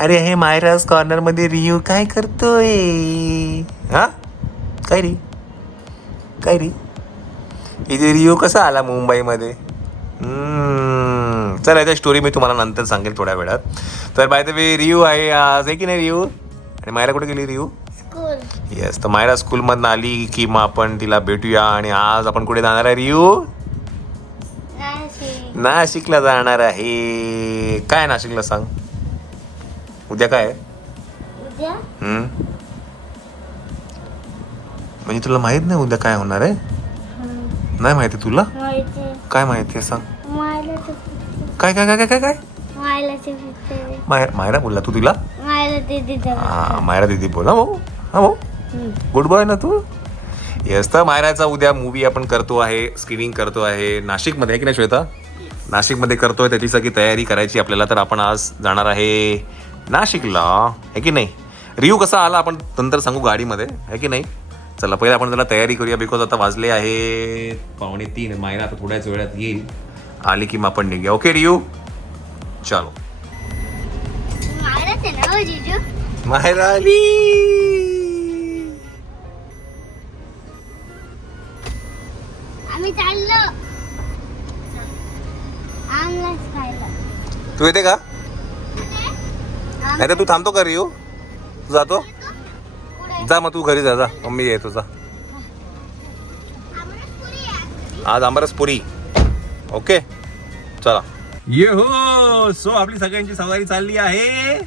अरे हे मायराज कॉर्नर मध्ये रियू काय करतोय? हा काय रे काय रे? इथे रियू कसा आला मुंबईमध्ये? चला याच्या स्टोरी मी तुम्हाला नंतर सांगेल थोड्या वेळात. तर बाय द वे रियू आहे आज, आहे की नाही रियू? आणि मायरा कुठे गेली रियू? येस, तर मायरा स्कूलमधून आली की मग आपण तिला भेटूया. आणि आज आपण कुठे जाणार आहे रियू? नाशिकला जाणार आहे. काय नाशिकला सांग? उद्या काय आहे? म्हणजे तुला माहित नाही उद्या काय होणार आहे? नाही माहिती तुला? काय माहिती आहे सांग? काय काय काय काय काय मायरा बोलला तू तिला? हा मायरा दीदी बोल. हा भाऊ, हा भाऊ, गुड बॉय ना तू. येस, तर मायराचा उद्या मूवी आपण करतो आहे, स्क्रीनिंग करतो आहे नाशिकमध्ये, आहे की नाही श्वेता? नाशिकमध्ये करतोय, त्याची सगळी तयारी करायची आपल्याला. तर आपण आज जाणार आहे नाशिकला, आहे की नाही? रियू कसा आला आपण नंतर सांगू गाडीमध्ये, आहे की नाही? चला पहिले आपण त्याला तयारी करूया, बिकॉज आता वाजले आहे 2:45. मायरा आता थोड्याच वेळात येईल, आली की मग आपण निघूया. ओके रियू, चलो. मायरा आली. तू येते का? नाही तर तू थांबतो का रियू? तू जातो? जा मग तू घरी जा, मम्मी येतो जा. आज आमरसपुरी. ओके चला. ये हो, सो आपली सगळ्यांची सवारी चालली आहे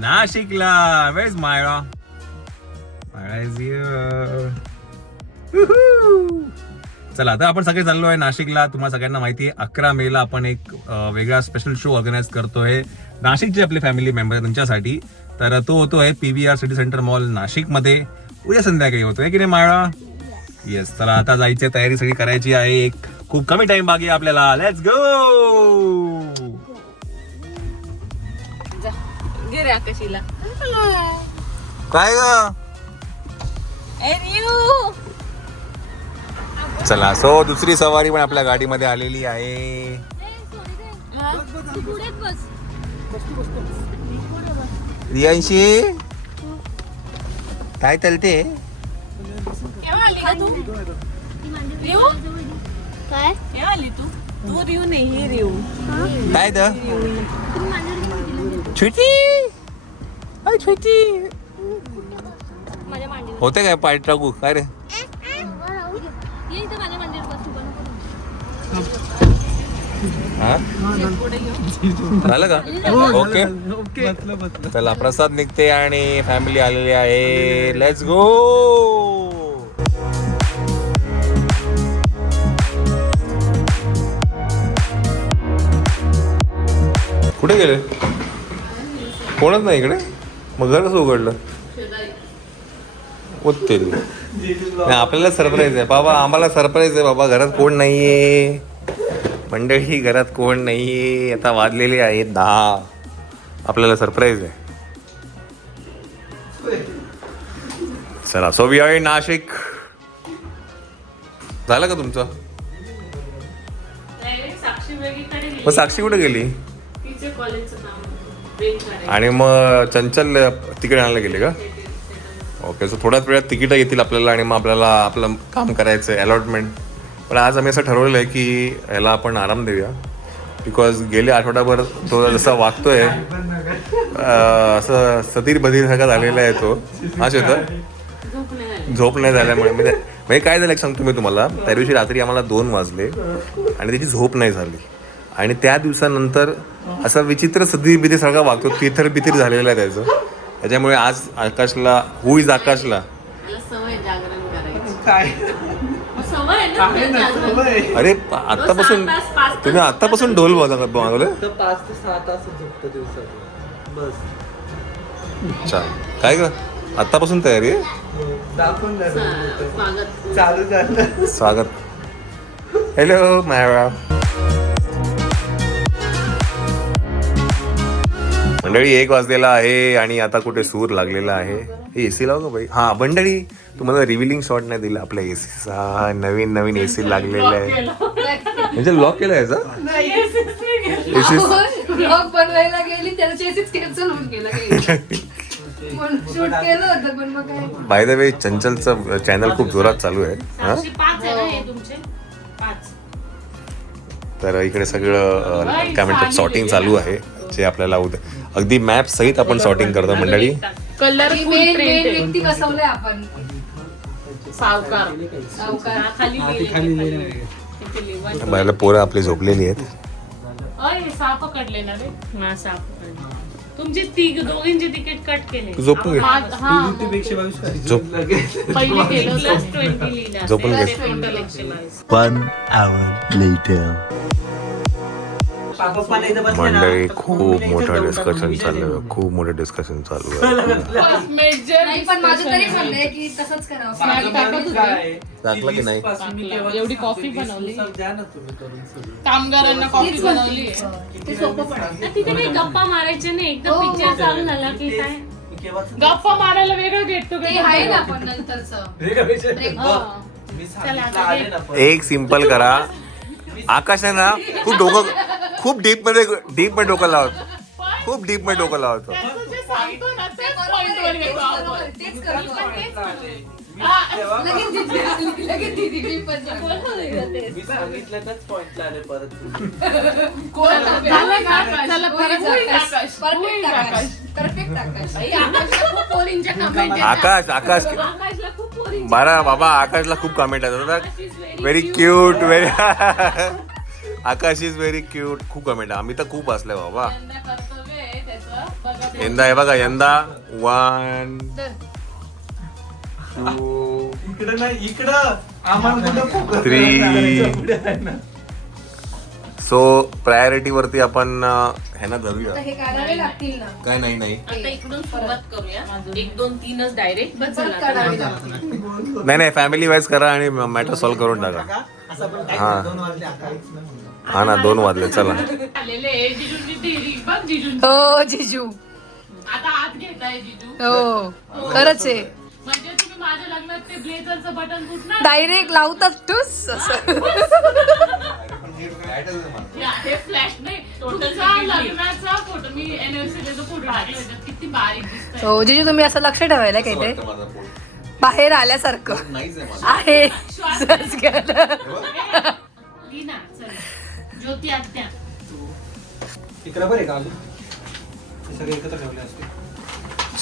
नाशिकला. Where is Myra? Myra is here. चला तर आपण सगळे चाललो आहे नाशिकला. तुम्हाला सगळ्यांना माहिती आहे 11 मेला आपण एक वेगळा स्पेशल शो ऑर्गनाईज करतोय नाशिकचे आपले फॅमिली मेंबर त्यांच्यासाठी. तर तो होतोय PVR सिटी सेंटर मॉल नाशिकमध्ये. उद्या संध्याकाळी होतोय की नाही मायरा? येस, तर आता जायची तयारी सगळी करायची आहे. एक खूप कमी टाइम बाकी आपल्याला. Let's go. गे आकाशीला काय ग? चला, सो दुसरी सवारी पण आपल्या गाडीमध्ये आलेली आहे. रियांशी काय चालते? काय द छोटी छोटी होते काय पाय टाकू काय रे? झालं का? ओके चला, प्रसाद निघते आणि फॅमिली आलेली आहे. Let's go. कुठे गेले? कोणच नाही इकडे. मग घर कसं उघडलं? उत्तेल आपल्याला सरप्राईज आहे बाबा, आम्हाला सरप्राईज आहे बाबा. घरात कोण नाहीये मंडळी, घरात कोण नाहीये. आता वाजलेले आहेत 10. आपल्याला सरप्राईज आहे. चला, so we are in Nashik. झालं का तुमचं? मग साक्षी कुठे गेली? आणि मग चंचल तिकडे आणायला गेले का? ओके, सो थोड्याच वेळात तिकीट येतील आपल्याला आणि मग आपल्याला आपलं काम करायचं आहे, अलॉटमेंट. पण आज आम्ही असं ठरवलं आहे की याला आपण आराम देऊया, बिकॉज गेले आठवडाभर तो जसा वागतोय असं सतीर बधीरसारखा झालेला आहे तो. हा शेत झोप नाही झाल्यामुळे म्हणजे काय झालं सांगतो मी तुम्हाला. त्या दिवशी रात्री आम्हाला 2 वाजले आणि त्याची झोप नाही झाली. आणि त्या दिवसानंतर असा विचित्र सतीर बिधीरसारखा वागतो, तिथर बिथीर झालेला आहे त्याचं. त्याच्यामुळे आज आकाशला, हु इज आकाशला, अरे आतापासून ढोल मागवले 5 ते 6 तास झोपतो दिवसात बस. अच्छा, काय ग आतापासून तयारी आहे? चालू झालं. स्वागत. हॅलो मायरा. मंडळी 1 वाजलेला आहे आणि आता कुठे सूर लागलेला आहे. AC लाव का बाई? हा मंडळी, तुम्हाला रिव्हिलिंग शॉट नाही दिला आपल्या ACचा. नवीन AC लागलेला आहे. म्हणजे लॉक केला याचा AC ब्लॉग बनवायला गेली त्याला चेसीच कॅन्सल होऊन गेला म्हणून शूट केलं होतं पण मग काय बाय द वे चंचलचं चॅनल खूप जोरात चालू आहे हा? 5 आहे ना हे तुमचे 5. तर इकडे सगळं काय म्हणतात सॉर्टिंग चालू आहे जे आपल्याला अगदी मॅप सहित आपण सॉर्टिंग करतो मंडळी. कलर मेन व्यक्ती बसवलंय आपण सावकार सावकार खाली बाहेर पोरं आपली झोपलेली आहेत. साप पकडले ना रे. हा साप पकडले. तुमची दोघींची तिकीट कट केले. तू झोपून घे. झोप पहिले केलं +20 लिहिलं. झोपून घे. टोटल 122. 1 hour later. मंडळी खूप मोठं डिस्कशन चाललं खूप मोठं डिस्कशन चालू आहे. नाही पण माझं तरी म्हणणं की तसंच करावं टाकलं की नाही एवढी कॉफी बनवली. द्या ना तुम्ही करून सगळं. कामगारांना कॉफी बनवली. ते सोपं पडेल तिथे काही गप्पा मारायचे नाही. एकदा हो, पिक्चर चालू झाला की काय गप्पा मारायला वेगळं गेट टू ते आहे ना पण नंतरचं मी सांगितलं आले ना पण. एक सिंपल करा. आकाश आहे ना खूप डीप मध्ये डोकं लावतो. खूप डीप मध्ये डोकं लावतो. तेच करतो लगेच मी सांगितलं पॉइंटला आले परत आकाश बाबा आकाशला खूप कमेंट आहेत. Very cute Akash is very cute. खूप कमेंट आम्ही तर खूप असले बाबा. यंदा आहे बघा यंदा 1 2 इकडं नाही इकडं आम्हाला कुठं focus 3 करायचं? सो प्रायोरिटी वरती आपण ह्यांना धरूया. हे काढावे लागतील ना काय नाही आता इकडून सुरुवात करूया. 1 2 3च डायरेक्ट बस परत झाला. काढावे लागतील नाही फॅमिली वाईज करा आणि मॅटर सॉल्व्ह करून टाका. हा हा ना 2 वाजले चला. आलेले जिजूंची देरी बघ जिजूंची. हो जिजू आता आत घेताय जिजू. हो खरंच आहे म्हणजे तुम्ही माझ्या लग्नात ते ब्लेझरचं बटन कुठलं डायरेक्ट लावतात टूस हे फ्लॅश नाही तुमचा लग्नाचा फोटो मी एनिव्हर्सरीचा फोटो टाकला होता. किती बारीक दिसतंय. हो जिजू तुम्ही असं लक्ष ठेवायला काय ते बाहेर आल्यासारखं आहे सर्च केलं. ही ना चल ज्योती आत्या. इकडं बरे का अजून? हे सगळे एकत्र ठेवले असते.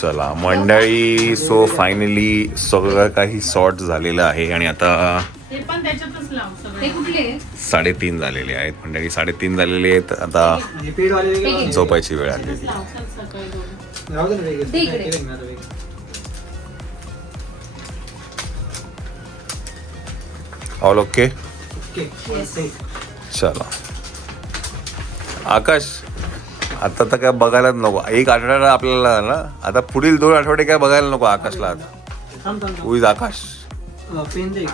चला मंडळी सो फायनली सगळं काही सॉर्ट झालेलं आहे आणि आता ते पण त्याच्यातच लाव ते सगळे. कुठले 3:30 झालेले आहेत. मंडळी 3:30 झालेले आहेत. आता हे पेडवाले वेगळे झोपायची वेळ आली. लाव चल सकाळी दोन. राहू दे ना वेगळे. ते इकडे. ते वेगळे. All okay okay. चला आकाश आता तर काय बघायलाच नको. एक आठवडा आपल्याला ना आता पुढील 2 आठवडे काय बघायला नको आकाशला. आता थांब थांब उईज आकाश पेन दे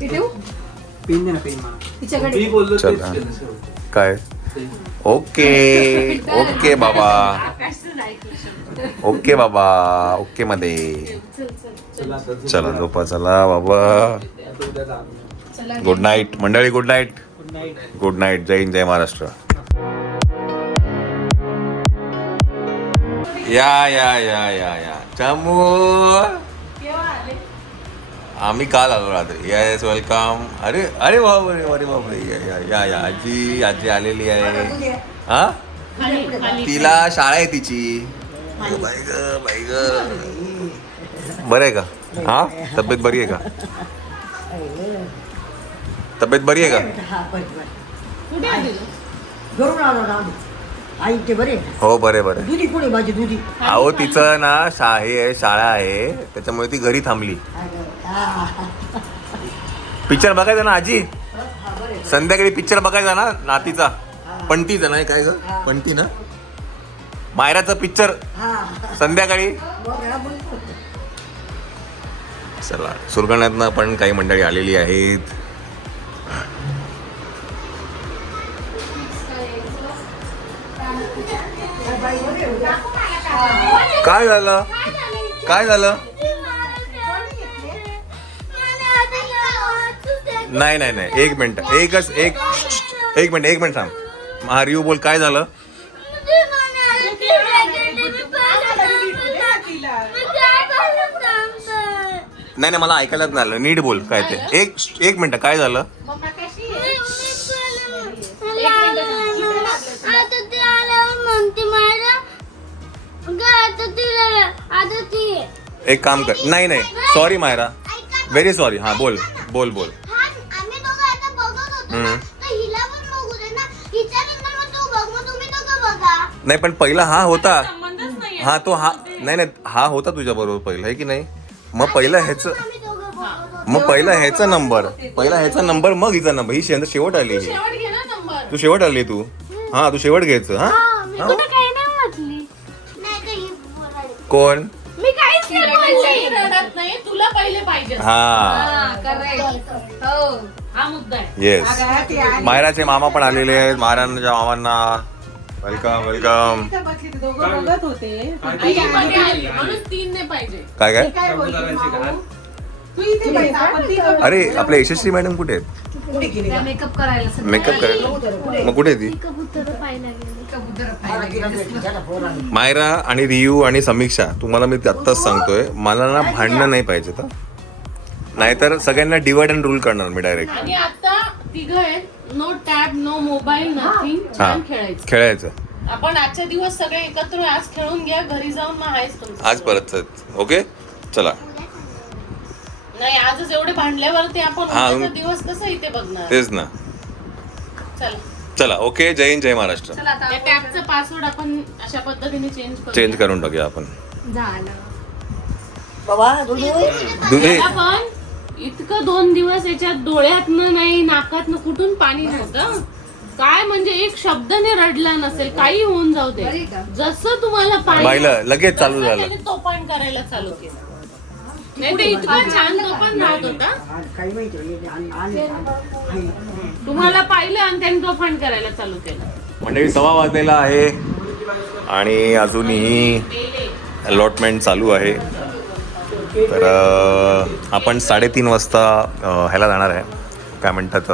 ते ठेवू पेन दे ना पेन मला. तिच्याकडे मी बोललो चल, तेच हा. केलं सर्व. काय ओके बाबा ओके बाबा ओके मध्ये चला आता झोप. चला झोपा चला बाबा. आता उद्या जा. चला गुड नाईट मंडळी. Good night. Good night. Good night. जय हिंद जय महाराष्ट्र. या चमू आम्ही काल आलो रात्री. Yes welcome. अरे अरे बापरे या आजी आलेली आहे. हा खाली खाली तिला शाळा आहे तिची. बाई ग बरं आहे का? हा तब्येत बरी आहे का? तब्येत बरी आहे का? कुठे आहे तुझं? घरून आलो ना आम्ही. आई ते बरे हो बरे दुधी कोणी माझी दुधी अहो तिचं ना शाळा आहे त्याच्यामुळे ती घरी थांबली. पिक्चर बघायचा ना आजी. संध्याकाळी पिक्चर बघायचा ना नातीचा पंटीचा नाही काय ग पंटी ना मायराचा पिक्चर संध्याकाळी. चला सुरगाण्यातनं पण काही मंडळी आलेली आहेत. काय झालं नाही एक मिनिट थांब. हा रियू बोल काय झालं? नाही नाही मला ऐकायलाच नाही आलं. नीट बोल काय ते. एक मिनिट काय झालं? एक काम कर. नाही नाही सॉरी मायरा, व्हेरी सॉरी. हा बोल बोल बोल. नाही पण पहिला हा होता. संबंधच नाही हा तो हा नाही नाही हा होता तुझ्या बरोबर पहिला आहे की नाही? मग पहिला ह्याचा नंबर मग हिचा नंबर. ही शेवट आली. ही शेवट घे ना नंबर. तू शेवट आली. तू हा तू शेवट घ्यायचं. हा कोण? मी काहीच नाही रडत नाही, तुला पहिले पाहिजे. हा हा मुद्दा आहे. येस. मायराचे मामा पण आलेले आहेत. मायराच्या मामांना वेलकम वेलकम. बघत होते आई मध्ये आली म्हणून 3 ने पाहिजे. काय काय? काय बोलली माऊ? तू इथे बस, आपण तिघं बस. अरे आपल्या यशस्वी मॅडम कुठे आहेत? मेकअप करायला मेकअप करायला. मग कुठे आहे ती? मायरा आणि रियू आणि समीक्षा तुम्हाला मी आत्ताच सांगतोय, मला ना भांडणं नाही पाहिजे तर नाहीतर सगळ्यांना डिवाइड अँड रूल करणार मी डायरेक्ट. आणि आता तिघं आहेत. No tab, no mobile, nothing. हा छान खेळायचं. खेळायचं. आपण आजच्या दिवस सगळे एकत्र आज खेळून घ्या. घरी जाऊन मग आहेच तुमचं. आज परत ओके चला. नाही आजच एवढे भांडल्यावरती आपण हा, उद्याचा दिवस कसं इथे बघणार. तेच ना. चला चला ओके. जय हिंद जय महाराष्ट्र. त्या टॅबचा पासवर्ड आपण अशा पद्धतीने चेंज करून टाकूया आपण. झालं. बाबा दुधू दुधे पण इतकं 2 दिवस याच्यात डोळ्यातनं नाही नाकातनं कुठून पाणी नव्हतं. काय म्हणजे एक शब्दाने रडला नसेल. काही होऊन जाऊ दे. जसं तुम्हाला पाणी बाईला लगेच चालू तसं झालं. त्याने तोफान करायला चालू केलं. नाही ते इतकं छान तोफान राहत होता. काही माहिती तुम्हाला पाहिलं आणि त्याने तोफान करायला चालू केलं. मंडळी 6 वाजलेला आहे आणि अजूनही अलॉटमेंट चालू आहे. तर आपण 3:30 वाजता ह्याला जाणार आहे. काय म्हणतात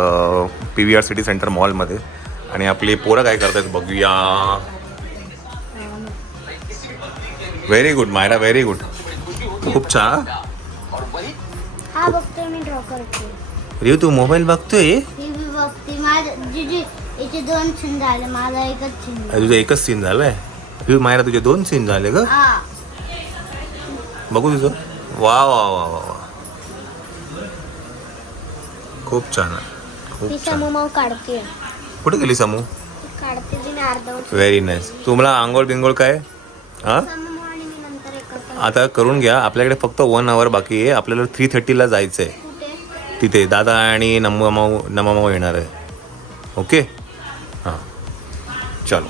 PVR सिटी सेंटर मॉलमध्ये. आणि आपली पोरं काय करतात बघूया. Very good Myra, very good. खूप छान. हा बघतोय मी ड्रॉ करते. रियू तू मोबाईल बघतोय? ही बी बघते. माझं जिजे याचे 2 सीन झाले, माझा एकच सीन. तुझं एकच सीन झालंय. रियू मायरा तुझे 2 सीन झाले ग. हा बघू तुझं. वा वा वा वा वा. खूप छान खूप ती छान. समूह काढते. कुठे गेली समू? काढते तिने अर्धवट. Very nice. तुम्हाला आंघोळ बिंगोळ काय? हा समूह आणि मी नंतर एकत्र. आता करून घ्या. आपल्याकडे फक्त 1 hour बाकी आहे. आपल्याला 3:30 जायचं आहे. कुठे? तिथे दादा आणि नमामाऊ येणार आहे. ओके हां चलो.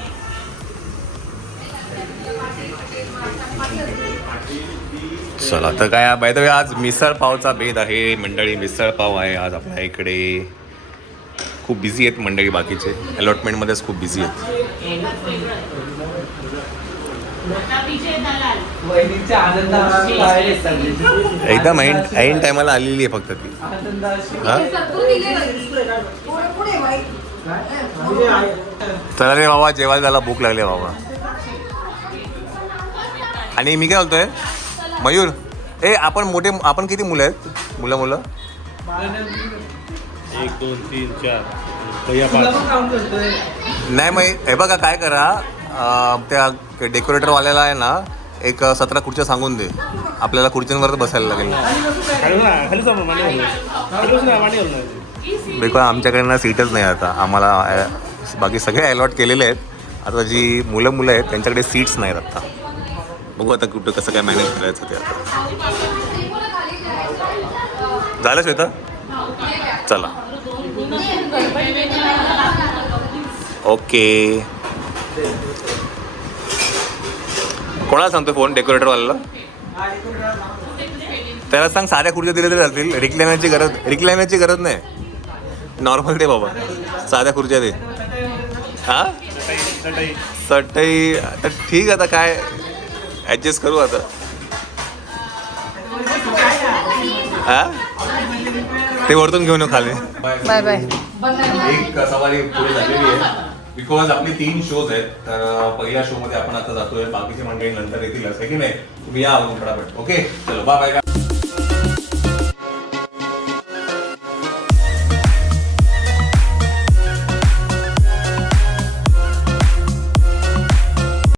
चला तर काय बाय द वे आज मिसळ पावचा भेद आहे मंडळी. मिसळ पाव आहे आज आपल्या इकडे. खूप बिझी आहेत मंडळी बाकीचे. अलॉटमेंटमध्येच खूप बिझी आहेत. आता विजय दलाल. वहिनीच्या आनंदात बाहेर येतात. एकदम ऐन टायमाला आलेली आहे फक्त ती. हां चला रे बाबा जेवायला झाला. भूक लागली बाबा. आणि मी काय बोलतोय मयूर, आपण किती मुलं आहेत? मुलं 1 2 3 4 तुला पण काम करतोय. नाही मग हे बघा काय करा. त्या डेकोरेटरवाल्याला आहे ना एक 17 खुर्च्या सांगून दे. आपल्याला खुर्च्यांवर बसायला लागेल. बिकॉज आमच्याकडे ना सीटच नाही आता. आम्हाला बाकी सगळे अलॉट केलेले आहेत. आता जी मुलं आहेत त्यांच्याकडे सीट्स नाहीत आता. बघू आता कुठं कसं काय मॅनेज करायचं ते आता. झालं श्वेता? चला ओके. कोणाला सांगतो फोन? डेकोरेटरवाल्याला. त्याला सांग साध्या खुर्च्या दिल्या तरी चालतील. रिक्लायनरची गरज नाही. नॉर्मल दे बाबा. साध्या खुर्च्या दे. हां चटई आता ठीक. आता काय ॲडजस्ट करू आता. हां ते वरतून घेऊन येऊ खाली. Bye bye. एक सवारी पुढे झालेली आहे. बिकॉज आपले 3 शोज आहेत. तर पहिल्या शो मध्ये आपण आता जातोय, बाकीचे मंडळी नंतर येतील, असं की नाही. तुम्ही या आवरून फटाफट. ओके चलो बाय बाय.